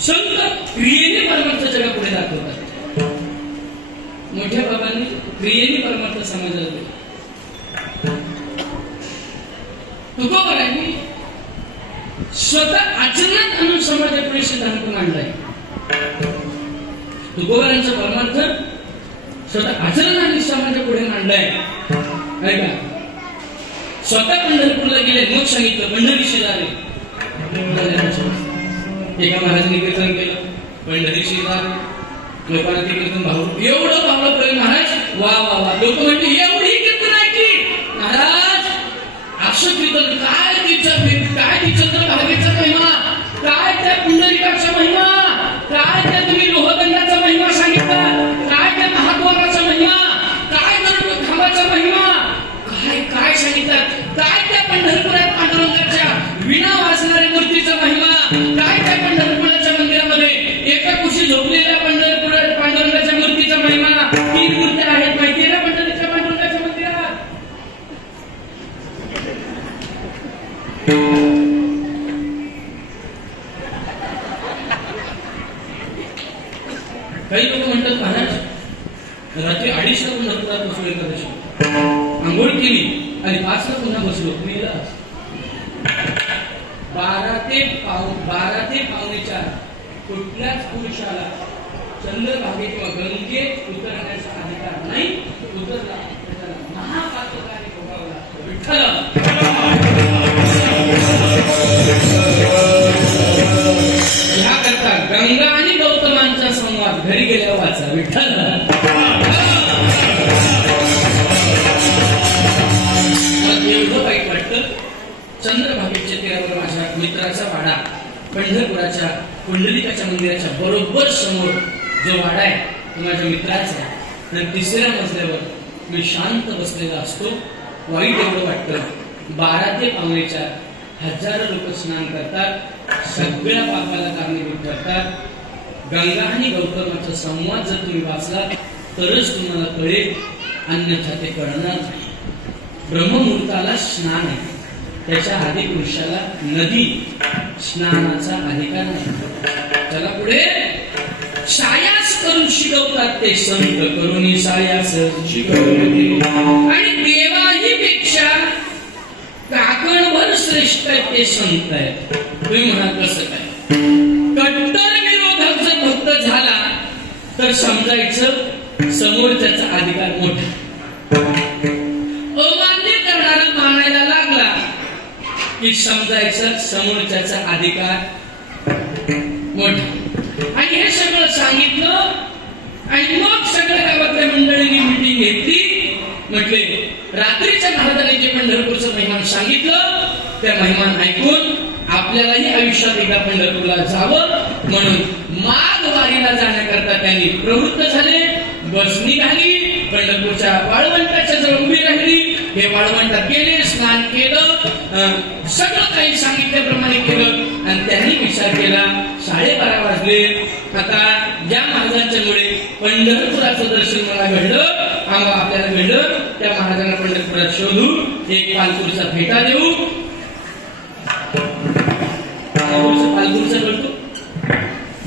संत क्रियेने परमार्थ जगापुढे दाखवतात. मोठ्या बाबांनी क्रियेने परमार्थ समाजाला दिला. तुकोबारांनी स्वतः आचरणात आणून समाजापुढे सिद्धांत मांडलाय. तुकोबारांचा परमार्थ स्वतः आचरणाने समाजापुढे मांडलाय. ऐका, स्वतः पंढरपूरला गेले, मग सांगितलं पंढरी शेजारी. एका महाराजांनी कीर्तन केलं, पंढरी शेजारी. लोकांना ते कीर्तन भाऊ एवढं भावलं प्रेम महाराज, वा वा वा. लोक म्हणते एवढी कीर्तन ऐकली महाराज, असं कीर्तन काय तिचं भागेचा महिमा, काय त्या पुंडलिकाचा महिमा, काय त्या तुम्ही लोहदंडाचा महिमा सांगितला, काय त्या महाद्वाराचा महिमा, काय गरुड खांबाचा महिमा, काय काय सांगितलं, काय त्या पंढरपुरात पांडुरंगाच्या विणा वाजणाऱ्या मूर्तीचा महिमा, काय त्या पंढरपुराच्या मंदिरामध्ये एका कुशी झोपलेल्या पांडुरंगाच्या मूर्तीचा महिमा. 3 मूर्त्या आहेत माहितीये ना पंढरीच्या पांडुरंगाच्या मंदिरात. काही लोक म्हणतात महाराज रात्री 2:30 ला पंढरपुरात बसलो, एकादशी आंघोळ केली आणि 5 ला पुन्हा बसलो. 12 ते 4:45 कुठल्याच पुरुषाला चंद्रभागे किंवा गंगेत उतरण्याचा अधिकार नाही. उतरला त्याला महापातकाने भोगावं लागतं. विठ्ठल ह्याकरता गंगा आणि गौतमांचा संवाद घरी गेल्यावर वाचा. विठ्ठल एवढं वाईट वाटतं. चंद्रभागेच्या तीरावर माझ्या मित्राचा वाडा, पंढरपुराच्या पुंडलिकाच्या मंदिराच्या बरोबर समोर जो वाडा आहे तो माझ्या मित्राचा आहे. तर 3ऱ्या मजल्यावर मी शांत बसलेला असतो. वाईट एवढं वाटतं. 12 ते 4:45 हजारो लोक स्नान करतात, सगळ्या पापाला कारणीभूत ठरतात. गंगा आणि गौतमाचा संवाद जर तुम्ही वाचला तरच तुम्हाला कळेल, अन्यथा ते कळणार नाही. ब्रह्ममुहूर्ताला स्नान आहे, त्याच्या आधी पुरुषाला नदी स्नानाचा अधिकार नाही. त्याला पुढे सायास करून शिकवतात ते संत, करुणी सायास शिकवते. आणि देवाही पेक्षा काकणभर श्रेष्ठ ते संत आहेत. तुम्ही म्हणाल कसं काय? कट्टर विरोधक जर भक्त झाला तर समजायचं समोरच्याचा अधिकार मोठा. अमान्य करणारा मानायला लागला की समजायचं समोरच्याचा अधिकार मोठा. आणि हे सगळं सांगितलं आणि मग सगळ्या गावातल्या मंडळींनी मिटिंग घेतली. म्हटले रात्रीच्या महाराजांनी जे पंढरपूरचं महिमान सांगितलं त्या महिमान ऐकून आपल्यालाही आयुष्यात एकदा पंढरपूरला जावं म्हणून माघ वारीला जाण्याकरता त्यांनी प्रवृत्त झाले. बस निघाली, पंढरपूरच्या वाळवंटाच्या जवळ उभी राहिली. हे वाळवंटात गेले, स्नान केलं, सगळं काही सांगितल्याप्रमाणे केलं आणि त्यांनी विचार केला 12:30 वाजले. आता ज्या महाराजांच्या मुळे पंढरपुराचं दर्शन मला घडलं, आम्हाला आपल्याला घडलं, त्या महाराजांना पंढरपुरात शोधू, एक पालखुरचा भेटा देऊ. पालखुरचा कळतो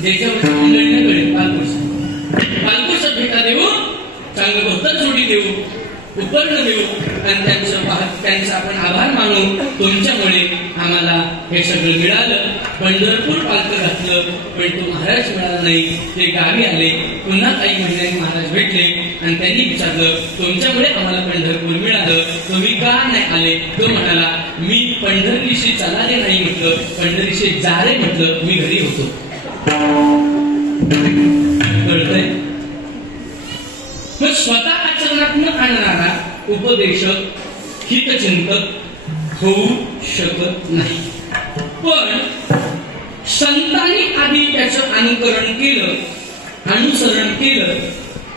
ज्याच्यावरच्या मंडळींना कळेल. पालखुरचा भेटा देऊ, चांगलं भक्तर जोडी देऊ, उपकरण देऊ आणि त्यांचा आपण आभार मानू. तुमच्यामुळे आम्हाला हे सगळं मिळालं. पंढरपूर पालखं घातलं पण तो महाराज मिळाला नाही. ते गावी आले, पुन्हा काही महिन्यांनी महाराज भेटले आणि त्यांनी विचारलं तुमच्यामुळे आम्हाला पंढरपूर मिळालं, तुम्ही का नाही आले? तो म्हणाला मी पंढरीशी चालाले नाही म्हटलं, पंढरीशी जारे म्हटलं, मी घरी होतो. कळतंय? मग स्वतः आचरणात न आणणारा उपदेशक हितचिंतक होऊ शकत नाही. पण संतांनी आधी त्याचं अनुसरण केलं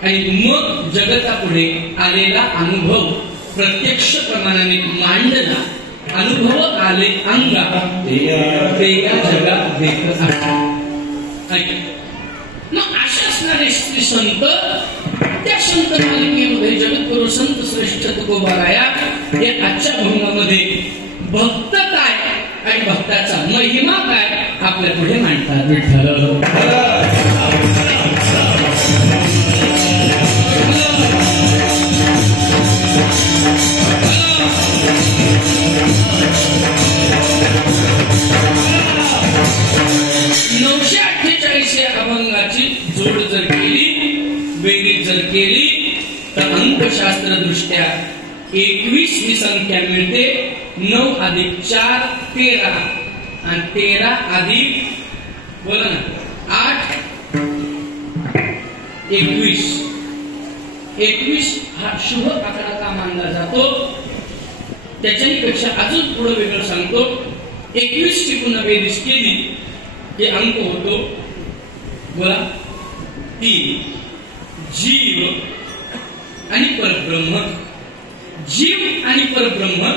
आणि मग जगतापुढे आलेला अनुभव प्रत्यक्ष प्रमाणाने मांडला. अनुभव आले अंगा ते या जगात देखत आहे. मग अशा असणारे श्री संत, त्या संत मालिकेमध्ये जगद्गुरु संत श्रेष्ठ तुकोबाराया हे आजच्या भंगामध्ये भक्त काय आणि भक्ताचा महिमा काय आपल्या पुढे मांडतात विठ्ठल. नऊशे 48 या अभंगाची जोड जर केली, बेरीज जर केली, तर अंकशास्त्र दृष्ट्या 21 ही संख्या मिळते. 9 अधिक 4 13 आणि 13 अधिक बोला ना 8 21. 21 हा शुभ आकडा का मानला जातो त्याच्यापेक्षा अजून पुढे वेगळं सांगतो. 21 ची पुन्हा बेरीज केली की अंक होतो बोला 3. जीव आणि परब्रह्म. जीव आणि परब्रह्म.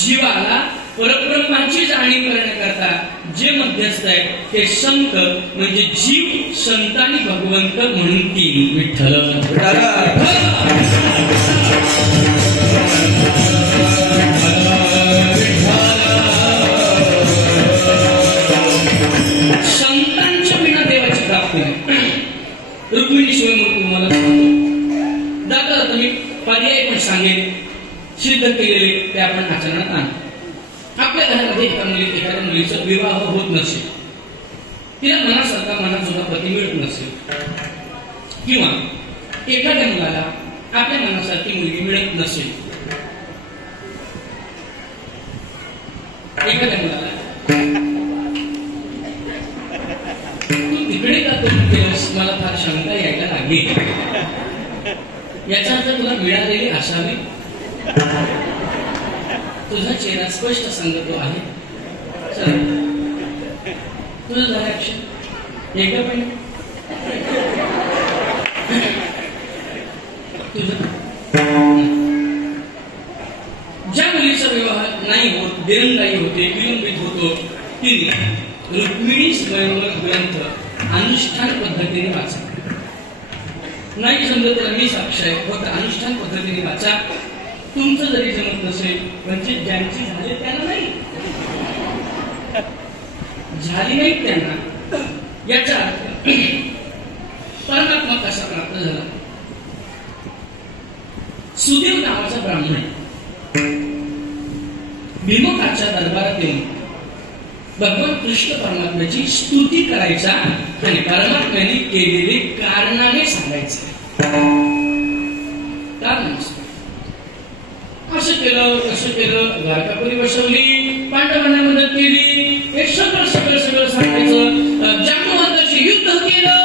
जीवाला परब्रह्माची जाणीव करण्याकरता जे मध्यस्थ आहे ते संत म्हणजे जीव संत आणि भगवंत म्हणून 3 विठ्ठल. संतांच्या विना देवाची प्राप्ती नाही. रुक्मिणी शिवमूर्ती तुम्हाला सांगतो. दादा तुम्ही पर्याय पण सांगेल सिद्ध केलेले ते आपण आचरणात आणतो. आपल्या घरामध्ये एखाद्या मुलीचा विवाह होत नसेल, तिला मनासारखा मनाजोगा पती मिळत नसेल, किंवा एखाद्या मुलाला आपल्या मनासारखी मुलगी मिळत नसेल, एखाद्या मुलाला तू तिकडे का केलंस मला फार शंका यायला लागली, याचा अर्थ तुला मिळालेली असावी. तुझा चेहरा स्पष्ट सांगतो आहे. चल तुझं झालं ऍक्शन एकदा पण तुझं. ज्या मुलीचा विवाह नाही होत, दिरंगाई होते, विलंबित होतो, तिने रुक्मिणी स्वयंवर ग्रंथ अनुष्ठान पद्धतीने वाचा. नाही समजा त्याला मी साक्ष आहे, फक्त अनुष्ठान पद्धतीने वाचा. तुमचं जरी जमत नसेल म्हणजे ज्यांची झाले त्यांना नाही झाली नाही त्यांना. याचा अर्थ परमात्मा कसा प्राप्त झाला. सुदेव नावाचा ब्राह्मण आहे. भीमकाच्या दरबारात येऊन भगवान कृष्ण परमात्म्याची स्तुती करायचा आणि परमात्म्याने केलेले कारनामे सांगायचे. असं केलं कसं केलं, द्वारकापुरी बसवली, पांडवांना मदत केली, हे सगळं सगळं सगळं सांगायचं. जांबुवंताशी युद्ध केलं.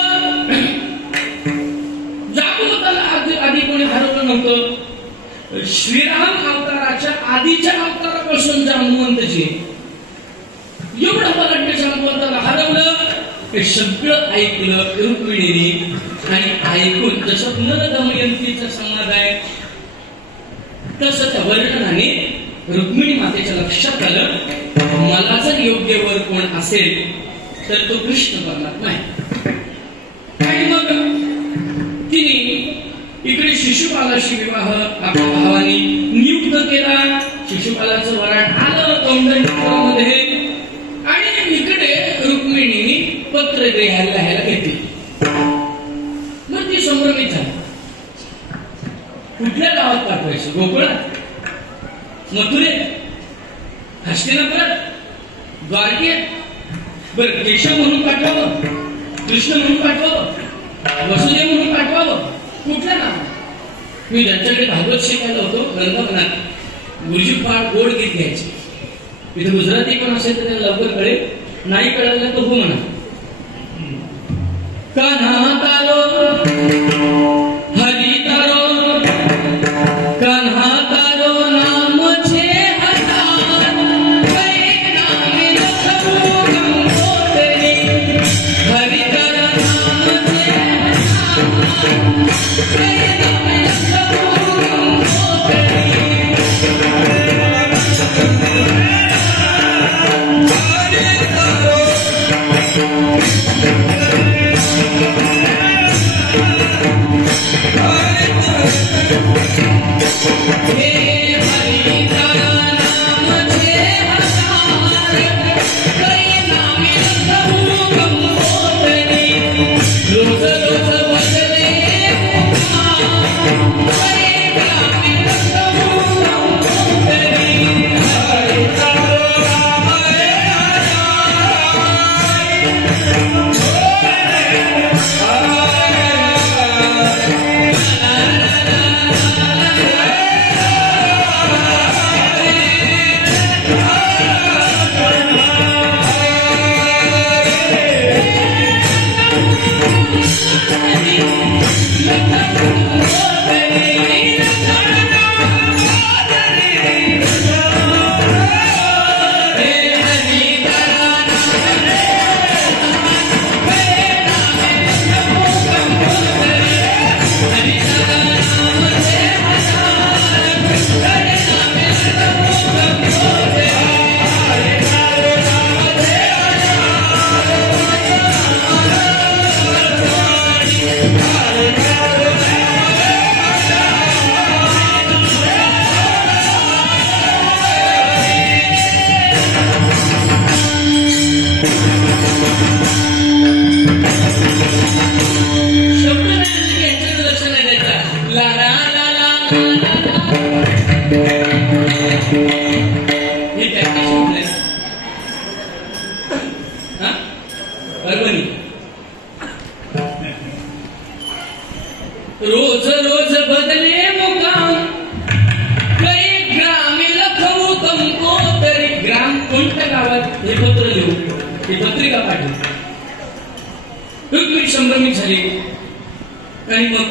जांबुवंताला आधी कोणी हरवलं नव्हतं. श्रीराम अवताराच्या आधीच्या अवतारापासून जांबुवंतची एवढं बलाढ्य जांबुवंताला हरवलं. हे सगळं ऐकलं रुक्मिणीने आणि ऐकून जसं नरदमयंतीचा संवाद आहे तसं त्या वर्णनाने रुक्मिणी मातेच्या लक्षात आलं, मला जर योग्य वर कोण असेल तर तो कृष्ण परमात्मा आहे. आणि मग तिने इकडे शिशुपालाशी विवाह आपल्या भावाने नियुक्त केला. शिशुपालाचं वराड आलं कौंडण्यपुरामध्ये आणि इकडे रुक्मिणीने पत्र लिहायला घेतली. मग ती संभ्रमित झाली. कुठल्या गावात पाठवायचं? गोकुळात, मथुरेत, हस्तिनापुरात, द्वारकेत? बरं केशव म्हणून पाठवावं, कृष्ण म्हणून पाठवावं, वसुदेव म्हणून पाठवावं, कुठल्या नाव? मी ज्यांच्याकडे भागवत शिकायला होतो वृंदावनात गुरुजीपाठ गोड गीत घ्यायचे. इथे गुजराती पण असेल तर त्याला लवकर कळेल, नाही कळालं तर हो म्हणा. कान्हा तारो हरी तारो कान्हा तारो नाम छे हजार कई नाम लखो गंगोत्री हरि तारा नाम छे हजार कई नाम लखो गंगोत्री हरि तारो शब्द नाही यांच्याकडे लक्ष नाही द्यायचं. ला ला ला ला हे त्याचे शब्द आहेत. हा परभणी रोज रोज बदले मुकाम कई ग्रामी लखवू तुमको तरी. ग्राम कोणत्या गावात हे पत्र लिहू, ही पत्रिका पाठवू. रुक्मिणी संभ्रमित झाली आणि मग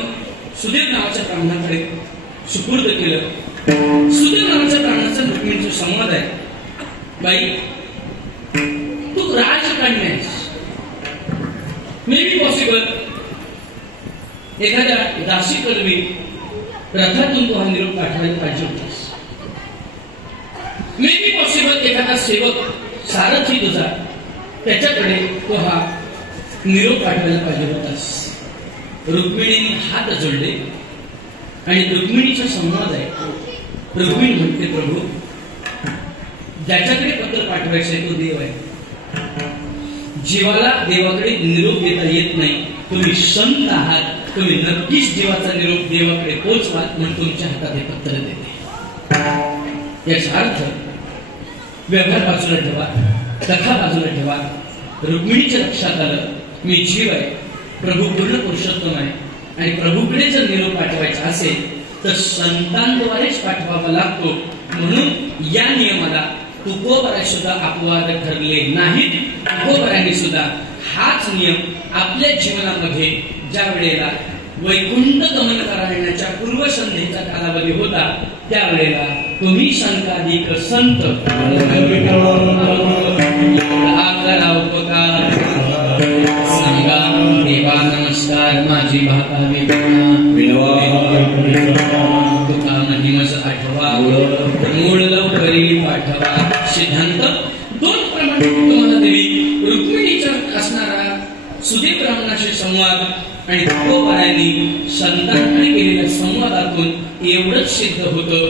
सुदेव नावाच्या ब्राह्मणाकडे सुपूर्द केलं. सुदेव नावाच्या ब्राह्मणाचा रुक्मिणीचा संवाद आहे. बाई, तू राजकन्या आहेस. मे बी पॉसिबल एखाद्या दासी कर्मी रथातून तो हा निरोप पाठवायला पाहिजे होतास. मे बी पॉसिबल एखादा सेवक सारथी तुझा त्याच्याकडे तो हा निरोप पाठवायला पाहिजे होतास. रुक्मिणीने हात जोडले आणि रुक्मिणीचा संवाद आहे. रुक्मिणी म्हणते, प्रभू, ज्याच्याकडे पत्र पाठवायचे तो देव आहे. जीवाला देवाकडे निरोप देता येत नाही. तुम्ही संत आहात, तुम्ही नक्कीच जीवाचा निरोप देवाकडे पोहोचवाल म्हणून तुमच्या हातात हे पत्र देते. याचा अर्थ व्यवहार बाजूला ठेवा, कथा बाजूला ठेवा. रुक्मिणीच्या लक्षात आलं, मी जीव आहे, प्रभू पूर्ण पुरुषोत्तम आहे आणि प्रभूकडे जर निरोप पाठवायचा असेल तर संतांद्वारेच पाठवावा लागतो. म्हणून या नियमाला तुकोबराय सुद्धा अपवाद ठरले नाहीत. तुकोबरायांनी सुद्धा हाच नियम आपल्या जीवनामध्ये ज्या वेळेला वैकुंठ गमन करण्याच्या पूर्वसंध्येचा कालावधी होता त्यावेळेला तुम्ही संताधिक संत करा उपकार सांगा. देवा नमस्कार, माझी भाकावी तुका महिमस आठवा, मूळ लवकरी पाठवा. सिद्धांत दोन प्रमाण तुम्हाला दिली. रुक्मिणीचा असणारा सुदेव ब्राह्मणाशी संवाद आणि तुकोबरायांनी संतांकडे केलेल्या संवादातून एवढंच सिद्ध होतं,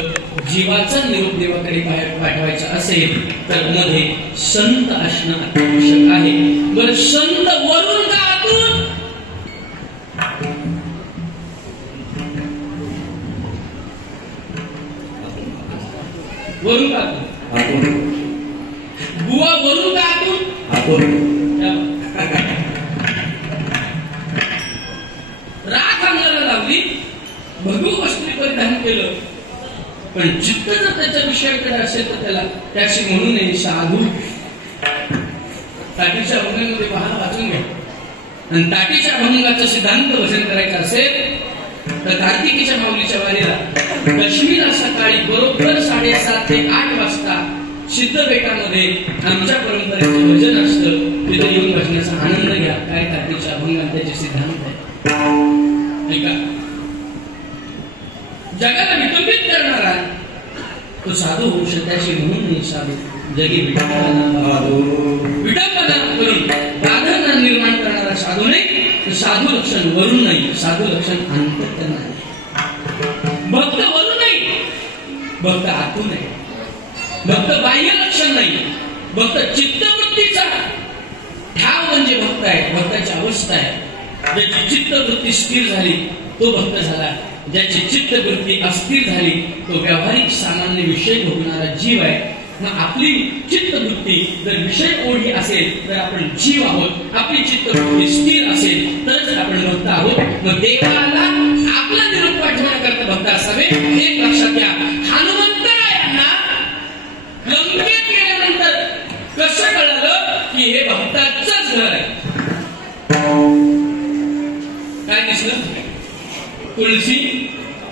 जीवाचा निरोप देवाकडे पाठवायचा असेल तर मध्ये संत असणं अत्यावश्यक आहे. बरं, संत वरून का आतून? वरून का आतून? बुवा वरून का आतून? राख अंगाला लावली, भगू वस्त्री परिधान केलं, पण चित्त जर त्याच्या विषयाकडे असेल तर त्याला त्याशी म्हणू नये साधू. ताटीच्या अभंगामध्ये पहा, वाचून घ्या. आणि ताटीच्या अभंगाचा सिद्धांत वचन करायचा असेल तर कार्तिकीच्या माऊलीच्या वारीला दशमीला सकाळी बरोबर 7:30 ते 8 वाजता सिद्ध बेटामध्ये आमच्या परंपरेचं भजन असतं. तिथे येऊन भजनाचा आनंद घ्या. काय कार्तिकच्या अभंगात त्याचे सिद्धांत आहे. ऐका, जगाला विकल्पित करणारा तो साधू होऊ शकताशी म्हणून नाही साधू. जगी विडंबना करून बाधा निर्माण करणारा साधू नाही. साधू लक्षण वरून नाही, साधू लक्षण अंतर्गत नाही. भक्त वरून नाही, भक्त आतून आहे. भक्त बाह्य लक्षण नाही, भक्त चित्तवृत्तीचा ठाव म्हणजे भक्त आहे. भक्ताची अवस्था आहे. ज्याची चित्तवृत्ती स्थिर झाली तो भक्त झाला. ज्याची चित्तवृत्ती अस्थिर झाली तो व्यावहारिक सामान्य विषय भोगणारा जीव आहे. मग आपली चित्तवृत्ती जर विषय ओढी असेल तर आपण जीव आहोत. आपली चित्तवृत्ती स्थिर असेल तरच आपण भक्त आहोत. मग देवाला आपला निरोप पाठवण्याकरता भक्त असावे. एक लक्षात घ्या, हनुमंतरायांना लंकेत गेल्यानंतर कसं कळलं की हे भक्ताचंच घर आहे? काय दिसलं? तुळशी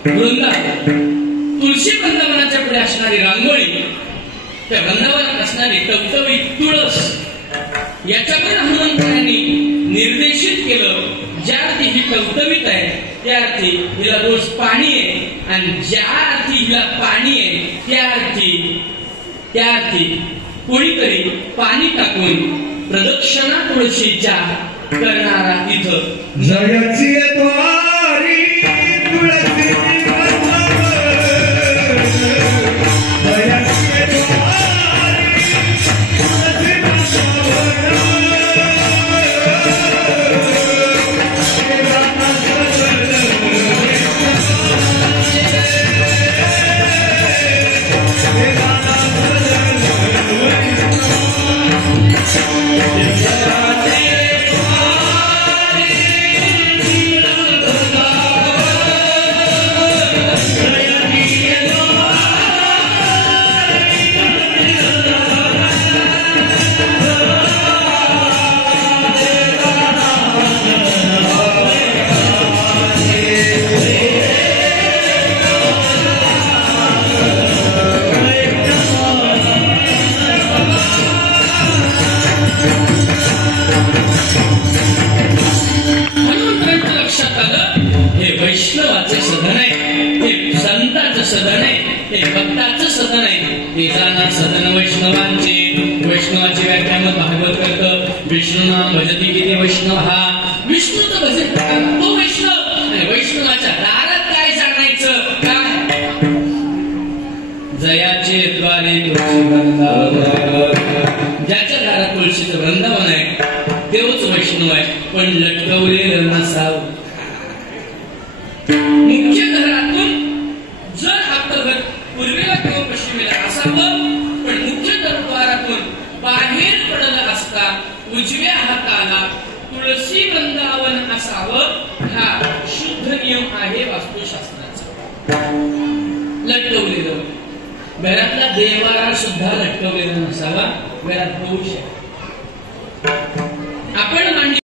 वृंदावन. तुळशी वृंदावनाच्या पुढे असणारी रांगोळी, त्या वृंदावनात असणारी टवटवीत तुळस, याच्याकडे हनुमंतांनी निर्देशित केलं. ज्या अर्थी ही टवटवीत आहे त्या अर्थी हिला रोज पाणी आहे, आणि ज्या अर्थी हिला पाणी आहे त्या अर्थी कोणीतरी पाणी टाकून प्रदक्षिणा तुळशीच्या करणारा इथं जयाची द्वारी तुळसी विष्णूचं भजन करा. तो वैष्णव आणि वैष्णवाच्या दारात काय जाणायचं काय जयाचे द्वारे तुळशी वृंदावन. ज्याच्या दारात तुळशीचं वृंदावन आहे तेच वैष्णव आहे. पण लटकवलेलं नसावं. मुख्य घरातून जर आपलं घर पूर्वेला किंवा पश्चिमेला असावं पण मुख्य दरबारातून बाहेर पडलं असता उजव्या हाताला तुळशी वृंदावन असावं. हा शुद्ध नियम आहे वास्तुशास्त्राचा. लटकवलेलं घरातला देवारा सुद्धा लटकवलेला नसावा. घरात दोष आहे. आपण